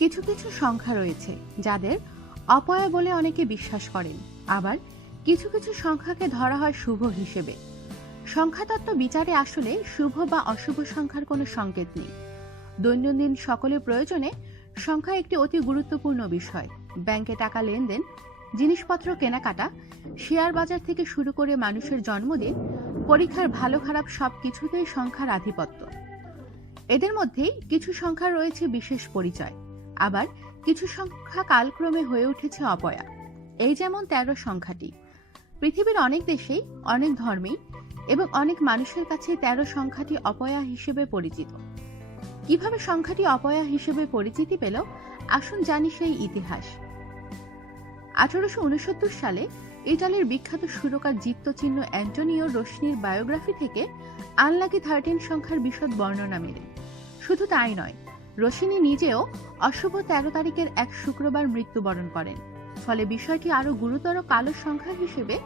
কিছু কিছু সংখ্যা রয়েছে যাদের অপয়া বলে অনেকে বিশ্বাস করেন। আবার কিছু কিছু সংখ্যাকে ধরা হয় শুভ হিসেবে। সংখ্যাতত্ত্ব বিচারে আসলে শুভ বা অশুভ সংখ্যার কোনো সংকেত নেই। দৈনন্দিন সকলের প্রয়োজনে সংখ্যা একটি অতি গুরুত্বপূর্ণ বিষয়। ব্যাংকে টাকা লেনদেন, জিনিসপত্র কেনাকাটা, শেয়ার বাজার থেকে শুরু করে মানুষের জন্মদিন, পরীক্ষার ভালো খারাপ সব কিছুতেই সংখ্যার আধিপত্য। এদের মধ্যেই কিছু সংখ্যা রয়েছে বিশেষ পরিচয়। আবার কিছু সংখ্যা কালক্রমে হয়ে উঠেছে অপয়া। এই যেমন তেরো সংখ্যাটি। পৃথিবীর অনেক দেশেই, অনেক ধর্মেই এবং অনেক মানুষের কাছে তেরো সংখ্যাটি অপয়া হিসেবে পরিচিত। কীভাবে সংখ্যাটি অপয়া হিসেবে পরিচিতি পেল? আসুন জানি সেই ইতিহাস। আঠারোশো উনসত্তর সালে ইটালির বিখ্যাত সুরকার চিহ্ন অ্যান্টোনিও রোশনির বায়োগ্রাফি থেকে আনলাকি থার্টিন সংখ্যার বিশদ বর্ণনা মেলে। শুধু তাই নয় রোশিনী নিজেও অশুভ তেরো তারিখের এক শুক্রবার মৃত্যুবরণ করেন। ফলে বিষয়টি আরও গুরুতর কালো সংখ্যা হিসেবে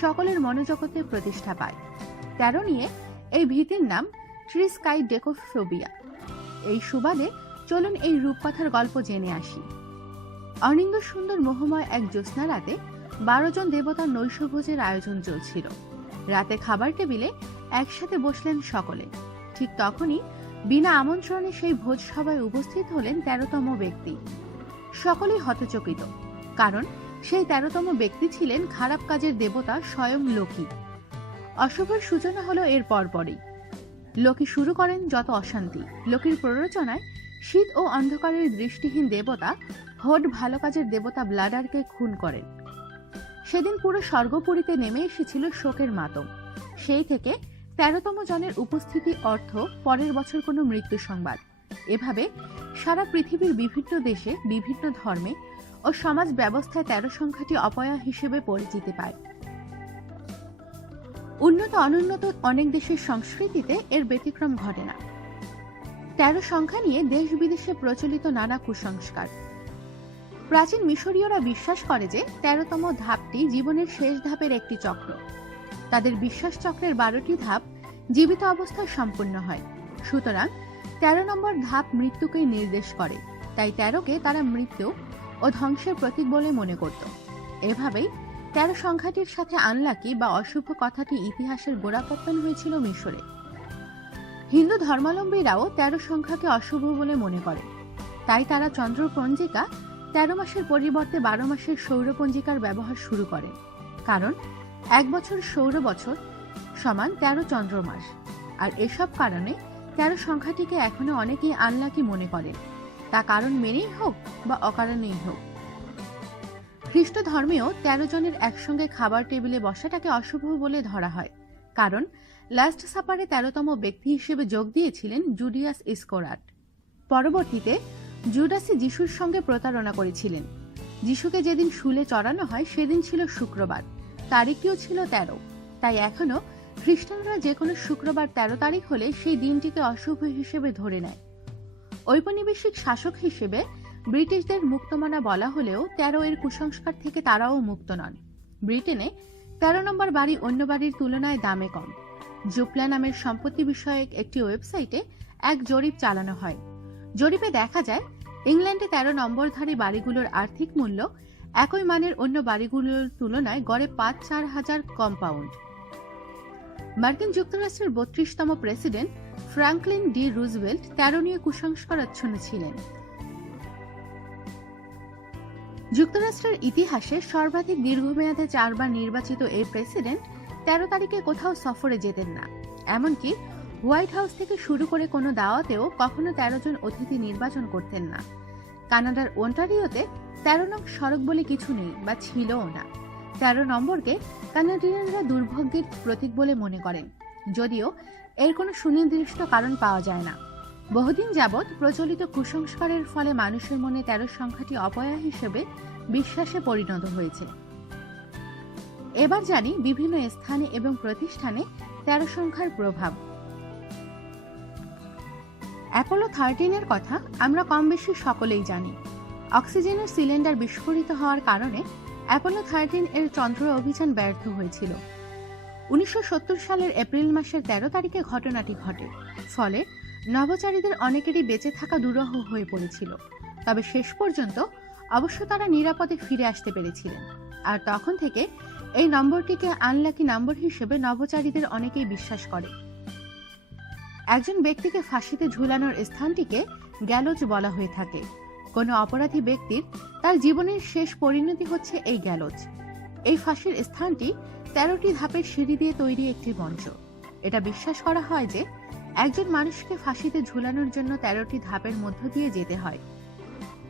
সকলের মনোজগতে প্রতিষ্ঠা পায়। তেরো নিয়ে এই ভীতির নাম ট্রিস্কাই ডেকোফোবিয়া এই সুবাদে চলুন এই রূপকথার গল্প জেনে আসি। অনিন্দ সুন্দর মোহময় এক জ্যোৎস্না রাতে বারো জন দেবতার নৈশভোজের আয়োজন চলছিল। রাতে খাবার টেবিলে একসাথে বসলেন সকলে। ঠিক তখনই বিনা আমন্ত্রণে সেই ভোজ সভায় উপস্থিত হলেন তেরোতম ব্যক্তি। সকলেই হতচকিত, কারণ সেই তেরোতম ব্যক্তি ছিলেন খারাপ কাজের দেবতা স্বয়ং লোকি অশুভের সূচনা হলো এর পরপরই। লোকি শুরু করেন যত অশান্তি। লোকির প্ররোচনায় শীত ও অন্ধকারের দৃষ্টিহীন দেবতা হোড ভালো কাজের দেবতা ব্লাডারকে খুন করেন। সেদিন পুরো স্বর্গপুরীতে নেমে এসেছিল শোকের মাতম। সেই থেকে তেরোতম জনের উপস্থিতি অর্থ পরের বছর কোনো মৃত্যু সংবাদ। এভাবে সারা পৃথিবীর বিভিন্ন দেশে বিভিন্ন ধর্মে ও সমাজ ব্যবস্থায় তেরো সংখ্যাটি অপয়া হিসেবে পরিচিতি পায়। উন্নত অনুন্নত অনেক দেশের সংস্কৃতিতে এর ব্যতিক্রম ঘটে না। তেরো সংখ্যা নিয়ে দেশ বিদেশে প্রচলিত নানা কুসংস্কার। প্রাচীন মিশরীয়রা বিশ্বাস করে যে তেরোতম ধাপটি জীবনের শেষ ধাপের একটি চক্র। তাদের বিশ্বাস চক্রের বারোটি ধাপ জীবিত অবস্থায় সম্পূর্ণ হয়। সুতরাং তেরো নম্বর ধাপ মৃত্যুকে নির্দেশ করে। তাই তেরোকে তারা মৃত্যু ও ধ্বংসের প্রতীক বলে মনে করত। এভাবেই তেরো সংখ্যাটির সাথে আনলাকি বা অশুভ কথাটি ইতিহাসের গোড়াপত্তন হয়েছিল মিশরে। হিন্দু ধর্মাবলম্বীরাও তেরো সংখ্যাকে অশুভ বলে মনে করে। তাই তারা চন্দ্রপঞ্জিকা তেরো মাসের পরিবর্তে বারো মাসের সৌরপঞ্জিকার ব্যবহার শুরু করে। কারণ এক বছর সৌর বছর সমান তেরো চন্দ্রমাস। আর এসব কারণে তেরো সংখ্যাটিকে এখনও অনেকেই আনলাকি মনে করেন। তা কারণ মেনেই হোক বা অকারণেই হোক। খ্রিস্ট ধর্মেও তেরো জনের একসঙ্গে খাবার টেবিলে বসাটাকে অশুভ বলে ধরা হয়। কারণ লাস্ট সাপারে তেরোতম ব্যক্তি হিসেবে যোগ দিয়েছিলেন জুডিয়াস ইস্কোরাট। পরবর্তীতে জুডাসি যিশুর সঙ্গে প্রতারণা করেছিলেন। যিশুকে যেদিন শুলে চড়ানো হয়, সেদিন ছিল শুক্রবার। তারিখটিও ছিল তেরো। তাই এখনও খ্রিস্টানরা যে কোনো শুক্রবার তেরো তারিখ হলে সেই দিনটিকে অশুভ হিসেবে ধরে নেয়। ঔপনিবেশিক শাসক হিসেবে ব্রিটিশদের মুক্তমানা বলা হলেও তেরো এর কুসংস্কার থেকে তারাও মুক্ত নন। ব্রিটেনে তেরো নম্বর বাড়ি অন্য বাড়ির তুলনায় দামে কম। জুপলা নামের সম্পত্তি বিষয়ক একটি ওয়েবসাইটে এক জরিপ চালানো হয়। জরিপে দেখা যায়, ইংল্যান্ডে তেরো নম্বরধারী বাড়িগুলোর আর্থিক মূল্য একই মানের অন্য বাড়িগুলোর তুলনায় গড়ে পাঁচ, চার হাজার কম পাউন্ড। মার্কিন যুক্তরাষ্ট্রের বত্রিশতম প্রেসিডেন্ট ফ্রাঙ্কলিন ডি রুজভেল্ট তেরো নিয়ে কুসংস্কারাচ্ছন্ন ছিলেন। যুক্তরাষ্ট্রের ইতিহাসে সর্বাধিক দীর্ঘমেয়াদে চারবার নির্বাচিত এই প্রেসিডেন্ট তেরো তারিখে কোথাও সফরে যেতেন না। এমনকি হোয়াইট হাউস থেকে শুরু করে কোনো দাওয়াতেও কখনো তেরো জন অতিথি নির্বাচন করতেন না। কানাডার ওন্টারিওতে তেরো নং সড়ক বলে কিছু নেই বা ছিলও না। তেরো নম্বরকে কানাডিয়ানরা দুর্ভাগ্যের প্রতীক বলে মনে করেন। যদিও এর কোনো সুনির্দিষ্ট কারণ পাওয়া যায় না। বহুদিন যাবৎ প্রচলিত কুসংস্কারের ফলে মানুষের মনে তেরো সংখ্যাটি অপয়া হিসেবে বিশ্বাসে পরিণত হয়েছে। এবার জানি বিভিন্ন স্থানে এবং প্রতিষ্ঠানে তেরো সংখ্যার প্রভাব। অ্যাপোলো থার্টিনের কথা আমরা কম বেশি সকলেই জানি। অক্সিজেনের সিলিন্ডার বিস্ফোরিত হওয়ার কারণে অ্যাপোলো থার্টিন এর চন্দ্র অভিযান ব্যর্থ হয়েছিল। উনিশশো সত্তর সালের এপ্রিল মাসের তেরো তারিখে ঘটনাটি ঘটে। ফলে নভোচারীদের অনেকেরই বেঁচে থাকা দুরহ হয়ে পড়েছিল। তবে শেষ পর্যন্ত অবশ্য তারা নিরাপদে ফিরে আসতে পেরেছিলেন। আর তখন থেকে এই নম্বরটিকে আনলাকি নম্বর হিসেবে নভোচারীদের অনেকেই বিশ্বাস করে। একজন ব্যক্তিকে ফাঁসিতে ঝুলানোর স্থানটিকে গ্যালোজ বলা হয়ে থাকে। কোনো অপরাধী ব্যক্তির তার জীবনের শেষ পরিণতি হচ্ছে এই গ্যালোজ এই ফাঁসির স্থানটি তেরোটি ধাপের সিঁড়ি দিয়ে তৈরি একটি মঞ্চ। এটা বিশ্বাস করা হয় যে একজন মানুষকে ফাঁসিতে ঝুলানোর জন্য তেরোটি ধাপের মধ্য দিয়ে যেতে হয়।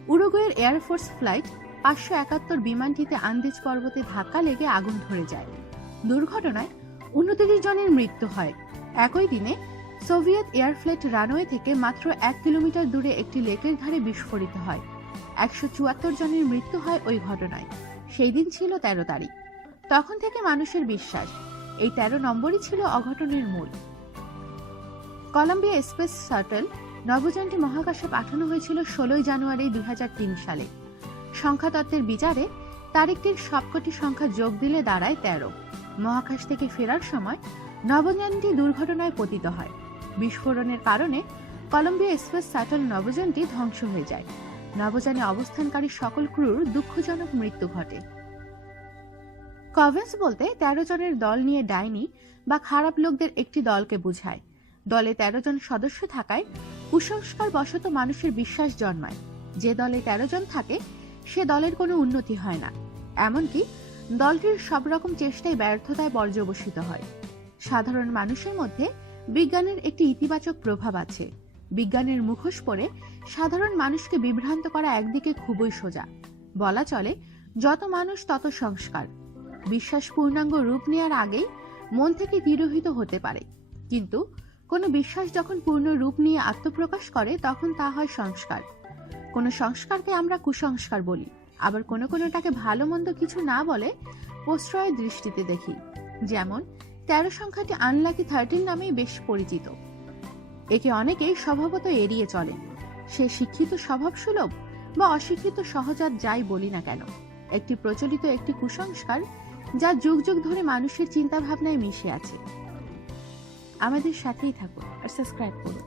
উরুগুয়ের এয়ারফোর্স ফ্লাইট পাঁচশো একাত্তর বিমানটিতে আন্দেজ পর্বতে ধাক্কা লেগে আগুন ধরে যায়। দুর্ঘটনায় উনত্রিশ জনের মৃত্যু হয়। একই দিনে সোভিয়েত এয়ারফ্লাইট রানওয়ে থেকে মাত্র এক কিলোমিটার দূরে একটি লেকের ধারে বিস্ফোরিত হয়। একশো চুয়াত্তর জনের মৃত্যু হয় ওই ঘটনায়। সেই দিন ছিল তেরো তারিখ। তখন থেকে মানুষের বিশ্বাস, এই তেরো নম্বরই ছিল অঘটনের মূল। কলম্বিয়া স্পেস শাটল নভোযানটি মহাকাশে পাঠানো হয়েছিল ষোলোই জানুয়ারি দু হাজার তিন সালে। সংখ্যাতত্ত্বের বিচারে তারিখটির সবকটি সংখ্যা যোগ দিলে দাঁড়ায় তেরো। মহাকাশ থেকে ফেরার সময় নভোযানটি দুর্ঘটনায় পতিত হয়। বিস্ফোরণের কারণে কলম্বিয়া স্পেস স্যাটল নভোযানটি ধ্বংস হয়ে যায়। নভোযানে অবস্থানকারী সকল ক্রুর দুঃখজনক মৃত্যু ঘটে। কভেন্স বলতে তেরো জনের দল নিয়ে ডাইনি বা খারাপ লোকদের একটি দলকে বোঝায়। দলে তেরো জন সদস্য থাকায় কুসংস্কার বশত মানুষের বিশ্বাস জন্মায়। যে দলে তেরো জন থাকে, সে দলের কোনো উন্নতি হয় না। এমনকি দলটির সব রকম চেষ্টায় ব্যর্থতায় পর্যবসিত হয়। সাধারণ মানুষের মধ্যে বিজ্ঞানের একটি ইতিবাচক প্রভাব আছে। বিজ্ঞানের মুখোশ পরে সাধারণ মানুষকে বিভ্রান্ত করা একদিকে খুবই সোজা। বলা চলে, যত মানুষ তত সংস্কার। বিশ্বাস পূর্ণাঙ্গ রূপ নেওয়ার আগেই মন থেকে তিরোহিত হতে পারে। কিন্তু কোনো বিশ্বাস যখন পূর্ণ রূপ নিয়ে আত্মপ্রকাশ করে, তখন তা হয় সংস্কার। কোনো সংস্কারকে আমরা কুসংস্কার বলি। আবার কোনো কোনোটাকে ভালো মন্দ কিছু না বলে প্রশ্রয়ের দৃষ্টিতে দেখি। যেমন তেরো সংখ্যাটি আনলাকি থার্টিন নামেই বেশ পরিচিত। একে অনেকেই স্বভাবত এড়িয়ে চলে। সে শিক্ষিত স্বভাব সুলভ বা অশিক্ষিত সহজাত যাই বলি না কেন, একটি প্রচলিত একটি কুসংস্কার যা যুগ যুগ ধরে মানুষের চিন্তা ভাবনায় মিশে আছে। আমাদের সাথেই থাকুন আর সাবস্ক্রাইব করুন।